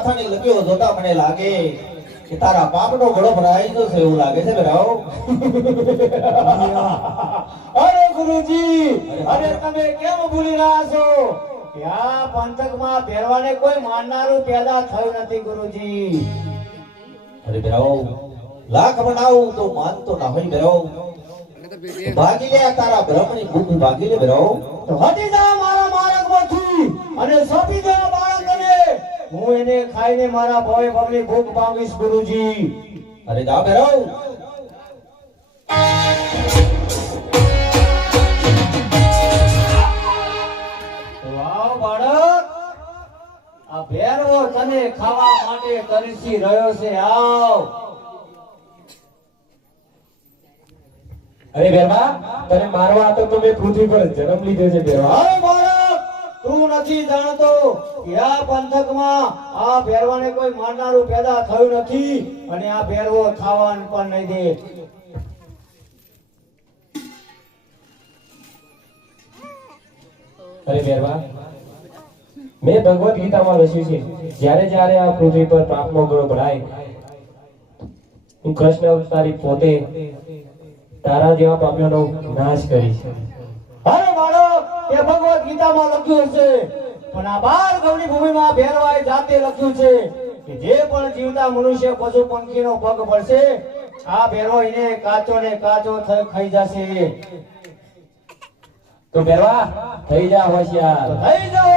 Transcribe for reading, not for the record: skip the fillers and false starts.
માથાની લકીઓ જોતા મને લાગે કે તારા પાપનો ઘડો ભરાઈ ગયો છે એવું લાગે છે બેરાઓ. અરે ગુરુજી, અરે તમે કેમ ભૂલી રહ્યા છો કે આ પંથકમાં ભેરવાને કોઈ માનનારું પેદા થયું નથી ગુરુજી. અરે બેરાઓ લાખ બનાવું તો માનતો ના હોય બેરાઓ. ભાગી લે તારા બ્રહ્મની ભૂખ ભાગી લે બેરાઓ. તો હટી જા મારા માર્ગમાંથી અને સોંપી દો બાળકને. હું એને ખાઈને મારા ભોય ભવની ભૂખ ભાંગીશ ગુરુજી. અરે જા બેરાઓ. વાવ બાળક, આ ભેરવો તને ખાવા માટે તરસી રહ્યો છે. આવ. અરે બેરવા, તને મારવા તો મેં પૃથ્વી પર જન્મ લીધો છે બેરવા. અરે બાળક, તું નથી જાણતો કે આ પંથકમાં આ ભેરવાને કોઈ મારનારું પેદા થયું નથી અને આ ભેરવો થવાનું પણ નહીં દે. અરે બેરવા, મેં ભગવદ ગીતામાં લખ્યું છે જ્યારે જ્યારે આ પૃથ્વી પર પાપનો ઘડો ભરાય, હું કૃષ્ણ અવતારી પોતે તારા જેવા પાપીઓનો નાશ કરીશ. અરે બાળક, એ ભગવદ ગીતામાં લખ્યું છે, પણ આ 12 ગૌની ભૂમિમાં ભેરવાએ જાતે લખ્યું છે કે જે પણ જીવતા મનુષ્ય પશુ પંખીનો પગ પડશે, આ ભેરવો એને કાચો ને કાચો ખાઈ જશે. તો બેરવા થઈ જા હોશિયાર. થઈ જાઓ